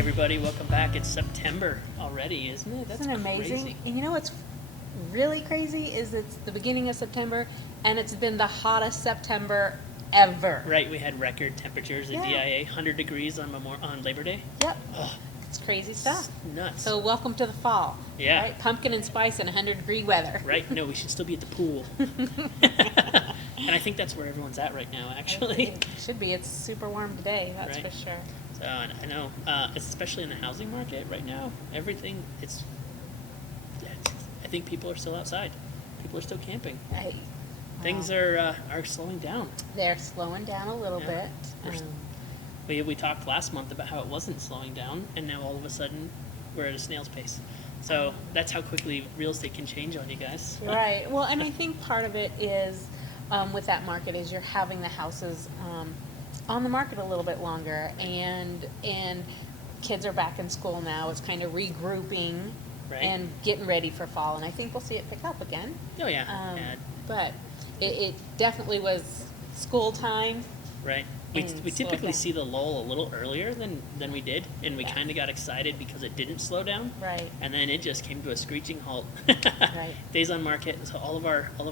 everybody, welcome back. It's September already, isn't it? Isn't it amazing? Crazy. And you know what's really crazy is it's the beginning of September and it's been the hottest September ever. Right, we had record temperatures at DIA, 100 degrees on Labor Day. Yep. Oh, It's crazy stuff. it's nuts. So welcome to the fall. Yeah. Right? Pumpkin and spice and 100-degree weather. Right? No, we should still be at the pool. And I think that's where everyone's at right now, actually. It should be. It's super warm today, that's Right. for sure. So, I know, especially in the housing market right now, everything, I think people are still outside. People are still camping. Things are slowing down. They're slowing down a little Yeah. bit. We talked last month about how it wasn't slowing down, and now all of a sudden we're at a snail's pace. So that's how quickly real estate can change on you guys. Right. Well, and I think part of it is with that market is you're having the houses on the market a little bit longer, and kids are back in school now. It's kind of regrouping Right. and getting ready for fall, and I think we'll see it pick up again. Oh yeah. But it definitely was school time. Right. and We slow typically down. see the lull a little earlier than we did, and we Yeah. kind of got excited because it didn't slow down. Right. And then it just came to a screeching halt. Right. Days on market. So all of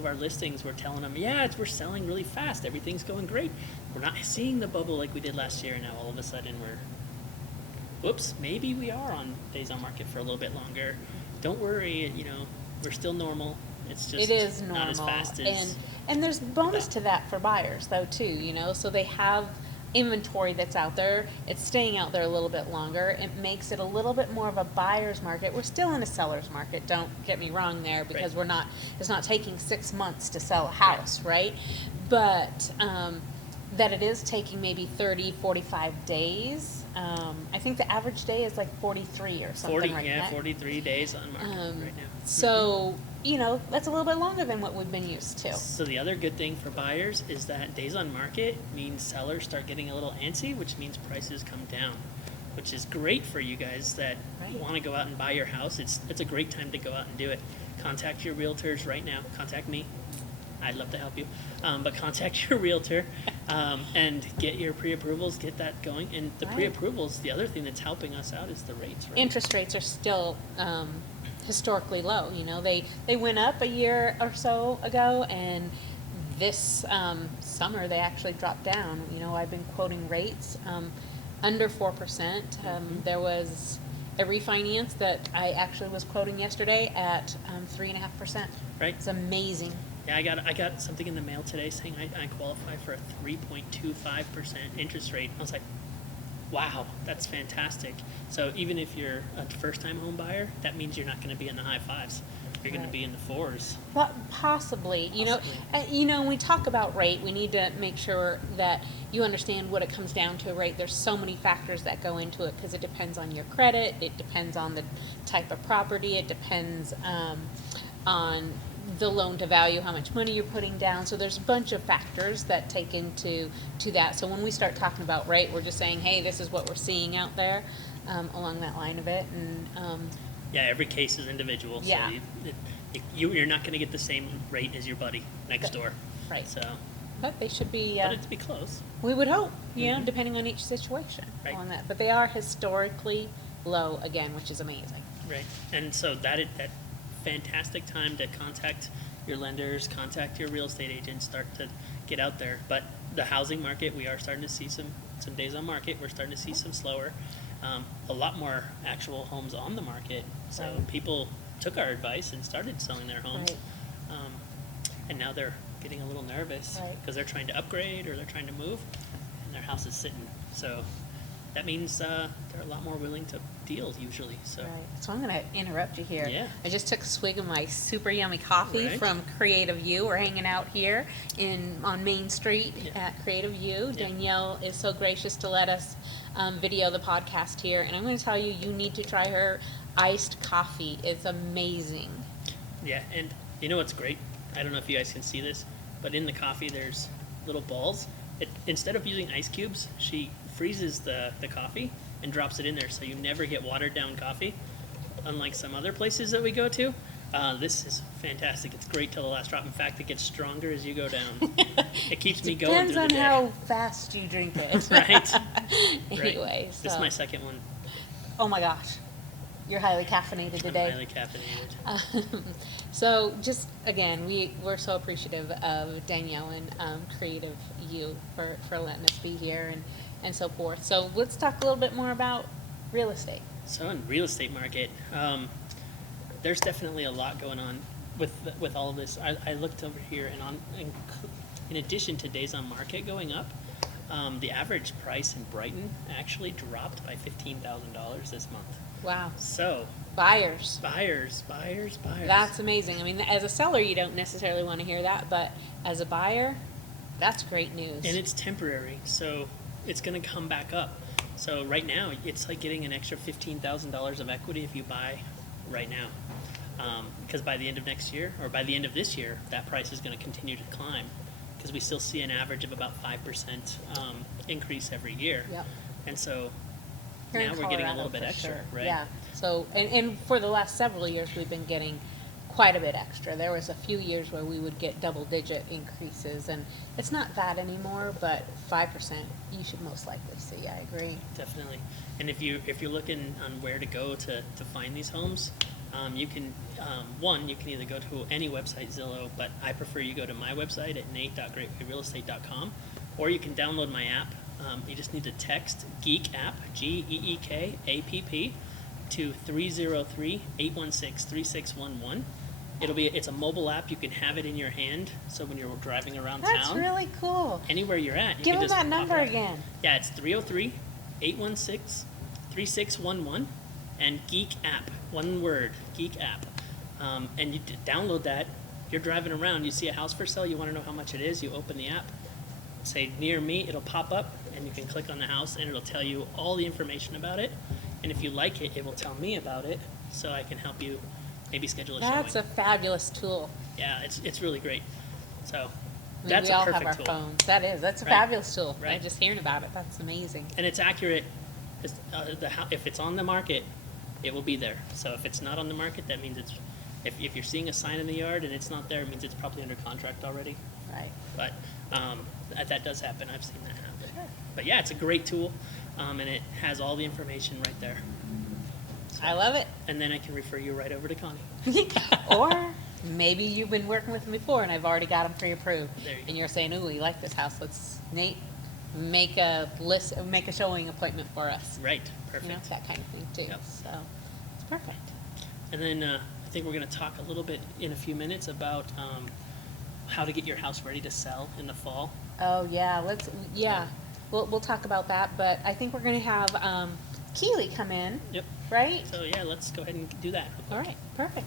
our listings, we're telling them, we're selling really fast. Everything's going great. We're not seeing the bubble like we did last year, and now all of a sudden whoops, maybe we are on days on market for a little bit longer. Don't worry, we're still normal. It's just It is normal, not as fast as and there's bonus to that for buyers though too. So they have inventory that's out there. It's staying out there a little bit longer. It makes it a little bit more of a buyer's market. We're still in a seller's market. Don't get me wrong there, because Right. It's not taking 6 months to sell a house, right? But that it is taking maybe 30, 45 days. I think the average day is like 43 or something like that. 43 days on market right now. So, that's a little bit longer than what we've been used to. So the other good thing for buyers is that days on market means sellers start getting a little antsy, which means prices come down, which is great for you guys that Right. want to go out and buy your house. It's a great time to go out and do it. Contact your realtors right now. Contact me. I'd love to help you. But contact your realtor and get your pre-approvals, get that going. And the Right. pre-approvals, the other thing that's helping us out is the rates, right? Interest rates are still historically low. They went up a year or so ago, and this summer they actually dropped down. I've been quoting rates under 4%. There was a refinance that I actually was quoting yesterday at 3.5%. Right. It's amazing. Yeah, I got something in the mail today saying I qualify for a 3.25% interest rate. I was like, wow, that's fantastic. So even if you're a first-time home buyer, that means you're not going to be in the high fives. You're going to Right. be in the fours. Well, possibly. When we talk about rate, we need to make sure that you understand what it comes down to, right? There's so many factors that go into it, because it depends on your credit, it depends on the type of property, it depends on the loan to value, how much money you're putting down. So there's a bunch of factors that take into that. So when we start talking about rate, we're just saying, hey, this is what we're seeing out there along that line of it. And Yeah, every case is individual. Yeah. So you're not going to get the same rate as your buddy next door. right. So, But they should be, but it'd be close. we would hope, Mhm. depending on each situation Right. on that. But they are historically low again, which is amazing. Right. And so that fantastic time to contact your lenders, contact your real estate agents, start to get out there. But the housing market, we are starting to see some days on market. We're starting to see some slower, a lot more actual homes on the market. So Right. people took our advice and started selling their homes. Right. And now they're getting a little nervous Right. because they're trying to upgrade or they're trying to move, and their house is sitting. So that means they're a lot more willing to deal usually. So Right. So I'm going to interrupt you here. Yeah. I just took a swig of my super yummy coffee Right. from Creative U. We're hanging out here on Main Street Yeah. at Creative U. Yeah. Danielle is so gracious to let us video the podcast here. And I'm going to tell you, you need to try her iced coffee. It's amazing. yeah, and you know what's great? I don't know if you guys can see this, but in the coffee there's little balls. Instead of using ice cubes, she freezes the coffee and drops it in there, so you never get watered down coffee, unlike some other places that we go to. This is fantastic. It's great till the last drop. In fact, it gets stronger as you go down. It keeps me going Depends through on the day. how fast you drink it. Right. Anyway, This is so my second one. oh my gosh, you're highly caffeinated I'm today. highly caffeinated. So just again, we're so appreciative of Danielle and Creative U for letting us be here and so forth. So let's talk a little bit more about real estate. So in real estate market, there's definitely a lot going on with all of this. I looked over here, and in addition to days on market going up, the average price in Brighton actually dropped by $15,000 this month. Wow. So Buyers. buyers. That's amazing. I mean, as a seller, you don't necessarily want to hear that, but as a buyer, that's great news. And it's temporary, so it's going to come back up. So right now, it's like getting an extra $15,000 of equity if you buy right now. Because by the end of next year, or by the end of this year, that price is going to continue to climb. Because we still see an average of about 5% increase every year. Yep. And so Here in now we're getting a Colorado, little bit for extra, sure. right? Yeah. So, and for the last several years, we've been getting quite a bit extra. There was a few years where we would get double-digit increases, and it's not that anymore. But 5%, you should most likely see. I agree. Definitely. And if you're looking on where to go to find these homes, you can you can either go to any website, Zillow, but I prefer you go to my website at nate.greatwayrealestate.com, or you can download my app. You just need to text Geek App, GEEK-APP, to 303-816-3611. It's a mobile app. You can have it in your hand, so when you're driving around That's town, really cool. anywhere you're at, you Give can them just that pop number it up. again. Yeah, it's 303-816-3611, and Geek App, one word, Geek App. And you download that. You're driving around, you see a house for sale, you want to know how much it is, you open the app, say near me, it'll pop up, and you can click on the house, and it'll tell you all the information about it. And if you like it, it will tell me about it, so I can help you maybe schedule a That's showing. a fabulous tool. Yeah, it's really great. So I mean, that's we a all perfect have our tool. phones. That's a Right. fabulous tool. Right. I'm just hearing about it. That's amazing. And it's accurate. If it's on the market, it will be there. So if it's not on the market, that means it's. If you're seeing a sign in the yard and it's not there, it means it's probably under contract already. Right. But that does happen. I've seen that happen. Sure. But yeah, it's a great tool, and it has all the information right there. I love it. And then I can refer you right over to Connie. Or maybe you've been working with them before and I've already got them pre-approved. There you go. And you're saying, "Ooh, we like this house. Let's make a showing appointment for us." Right. You Perfect. know, that kind of thing too. Yep. So it's perfect. And then I think we're going to talk a little bit in a few minutes about how to get your house ready to sell in the fall. Oh yeah, we'll talk about that. But I think we're going to have Keely come in, Yep. right? So yeah, let's go ahead and do that. All right, perfect.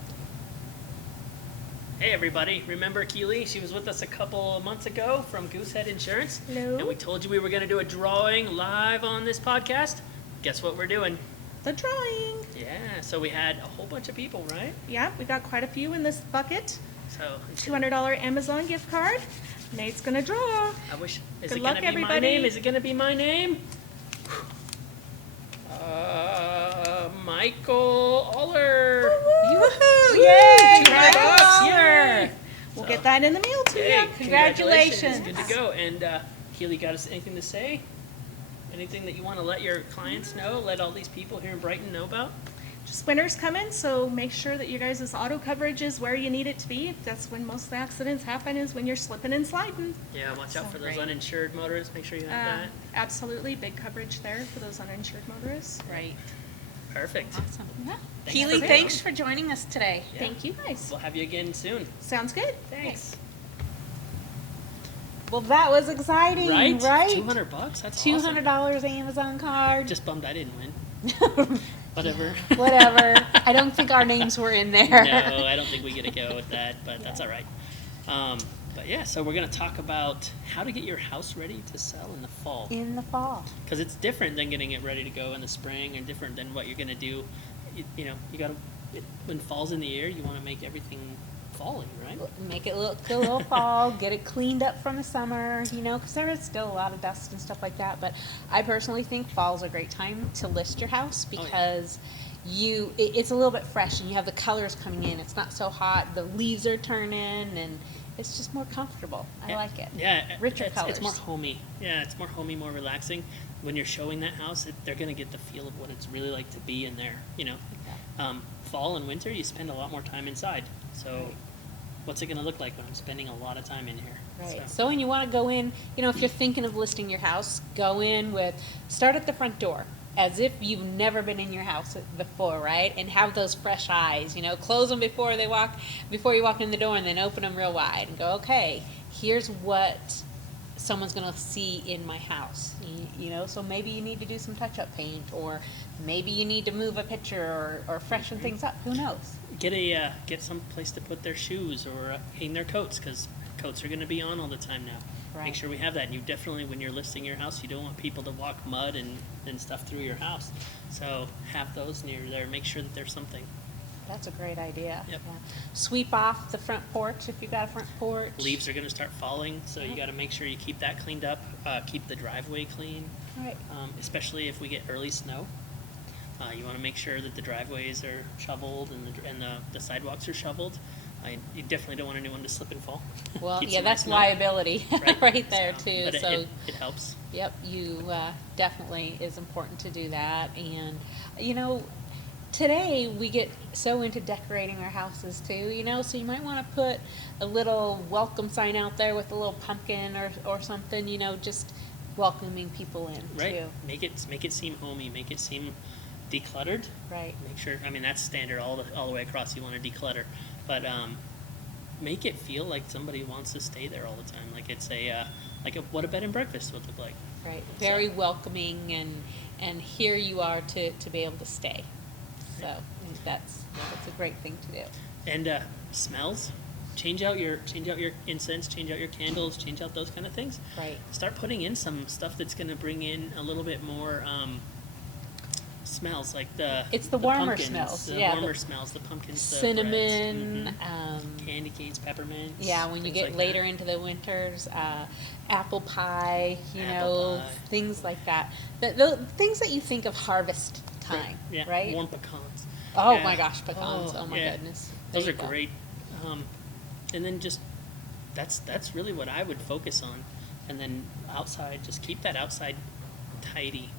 Hey everybody, remember Keely? She was with us a couple of months ago from Goosehead Insurance. Hello. And we told you we were going to do a drawing live on this podcast. Guess what we're doing? The drawing. Yeah, so we had a whole bunch of people, right? Yeah, we got quite a few in this bucket. So $200 Amazon gift card. Nate's gonna draw. I wish. Is Good it luck, going to be my everybody. name? Is it going to be my name? Michael Aller. Woohoo! Yay! $200, Yay! We'll So- get that in the mail to Hey, you. Congratulations. Good to go. And Keely, got us anything to say? Anything that you want to let your clients know? Let all these people here in Brighton know about? Just winter's coming, so make sure that your guys' auto coverage is where you need it to be. That's when most of the accidents happen, is when you're slipping and sliding. Yeah, watch out So for those great. uninsured motorists. Make sure you have that. Absolutely, big coverage there for those uninsured motorists. Right. Perfect. Awesome. Yeah. Thanks Keely, for thanks coming. for joining us today. Yeah. Thank you guys. We'll have you again soon. Sounds good. Thanks. Well, that was exciting, Right? right? $200? That's $200 Amazon card. Just bummed I didn't win. Whatever. Whatever. I don't think our names were in there. No, I don't think we get a go with that, but that's all right. But yeah, so we're going to talk about how to get your house ready to sell in the fall. In the fall. Because it's different than getting it ready to go in the spring, and different than what you're going to do. You know, you got to, when fall's in the air, you want to make everything falling, right? Make it look a little fall, get it cleaned up from the summer, you know, because there is still a lot of dust and stuff like that. But I personally think fall's a great time to list your house Oh, yeah. because it's a little bit fresh and you have the colors coming in. It's not so hot. The leaves are turning and it's just more comfortable. I like it. Yeah, Richer it's colors. more homey. Yeah, it's more homey, more relaxing. When you're showing that house, they're gonna get the feel of what it's really like to be in there. Fall and winter, you spend a lot more time inside. So, Right. what's it gonna look like when I'm spending a lot of time in here? Right. So when you want to go in, if you're thinking of listing your house, go in with, start at the front door as if you've never been in your house before, right? And have those fresh eyes, close them before you walk in the door, and then open them real wide and go, okay, here's what someone's going to see in my house. So maybe you need to do some touch-up paint, or maybe you need to move a picture or freshen things up. Who knows? Get some place to put their shoes or hang their coats, because coats are going to be on all the time now. Right. Make sure we have that. And you definitely, when you're listing your house, you don't want people to walk mud and stuff through your house. So have those near there. Make sure that there's something. That's a great idea. Yep. Yeah. Sweep off the front porch if you've got a front porch. Leaves are going to start falling, so you got to make sure you keep that cleaned up. Keep the driveway clean, Right. especially if we get early snow. You want to make sure that the driveways are shoveled and the sidewalks are shoveled. You definitely don't want anyone to slip and fall. Well, Get yeah, some that's nice mud. liability right there So, too. but So, it helps. yep, you definitely is important to do that. And today we get so into decorating our houses too. So you might want to put a little welcome sign out there with a little pumpkin or something. Just welcoming people in Right. too. Make it seem homey. Make it seem decluttered. Right. Make sure. I mean, that's standard all the way across. You want to declutter, but make it feel like somebody wants to stay there all the time. Like it's what a bed and breakfast would look like. Right. Very welcoming, and here you are to be able to stay. So I think that's a great thing to do. And smells. Change out your incense. Change out your candles. Change out those kind of things. Right. Start putting in some stuff that's going to bring in a little bit more smells, like It's the warmer pumpkins, smells, the yeah, warmer smells, the pumpkins, the cinnamon. breads, candy canes, peppermints. Yeah, when you things get like later that. into the winters, apple pie, Apple pie. things like that. The things that you think of harvest time, Yeah, right? warm pecans. Oh Yeah. my gosh, pecans! Oh my yeah. goodness, Those There are you go. great. And then just that's really what I would focus on. And then outside, just keep that outside tidy.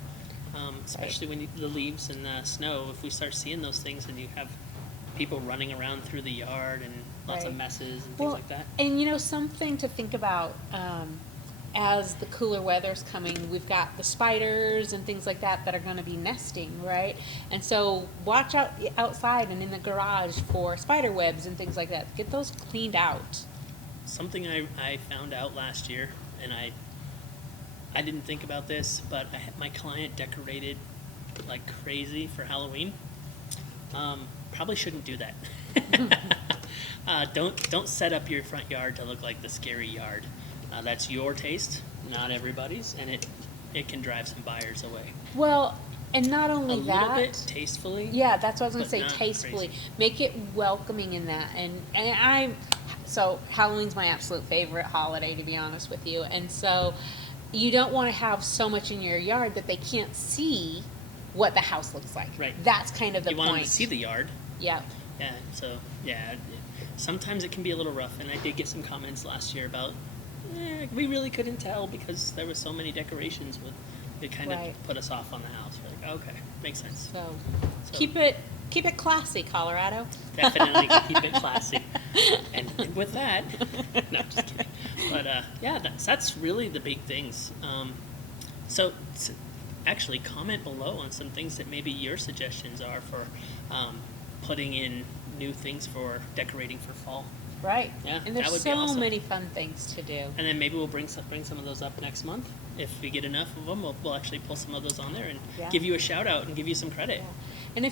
Especially when the leaves and the snow. If we start seeing those things, and you have people running around through the yard and lots of Right. messes and things Well, like that. and something to think about as the cooler weather's coming. We've got the spiders and things like that are going to be nesting, right? And so watch out outside and in the garage for spider webs and things like that. Get those cleaned out. Something I found out last year, and I didn't think about this, but my client decorated like crazy for Halloween. Probably shouldn't do that. Don't set up your front yard to look like the scary yard. That's your taste, not everybody's, and it can drive some buyers away. Well, and not A only little that. bit tastefully. Yeah, that's what I was going to but say, not tastefully. crazy. Make it welcoming in that. So Halloween's my absolute favorite holiday, to be honest with you. And so you don't want to have so much in your yard that they can't see what the house looks like. Right. That's kind of the You point. want them to see the yard. Yeah. Yeah, so, yeah, sometimes it can be a little rough, and I did get some comments last year about, we really couldn't tell because there was so many decorations. It kind Right. of put us off on the house. We're like, okay, makes sense. So So- keep it classy, Colorado. Definitely keep it classy. And with that, no, just kidding. But yeah, that's really the big things. So actually, comment below on some things that maybe your suggestions are for putting in new things for decorating for fall. Right. Yeah, And that there's would be so awesome. many fun things to do. And then maybe we'll bring some of those up next month. If we get enough of them, we'll actually pull some of those on there and Yeah. give you a shout out and give you some credit. Yeah. And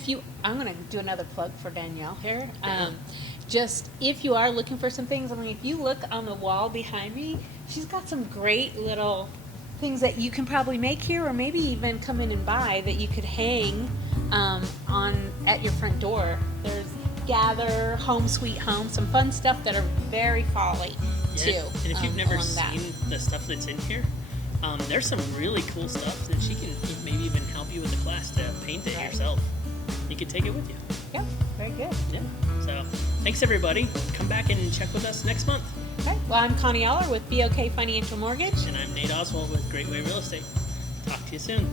I'm going to do another plug for Danielle here. Yeah. Just if you are looking for some things, if you look on the wall behind me, she's got some great little things that you can probably make here, or maybe even come in and buy that you could hang at your front door. There's Gather, Home Sweet Home, some fun stuff that are very folly too. And if you've never along that. seen the stuff that's in here, there's some really cool stuff that she can maybe even help you with the class to paint it Right. yourself. You could take it with you. Yep, very good. Yeah. So thanks everybody. Come back and check with us next month. Okay. Well, I'm Connie Aller with BOK Financial Mortgage. And I'm Nate Oswald with Great Way Real Estate. Talk to you soon.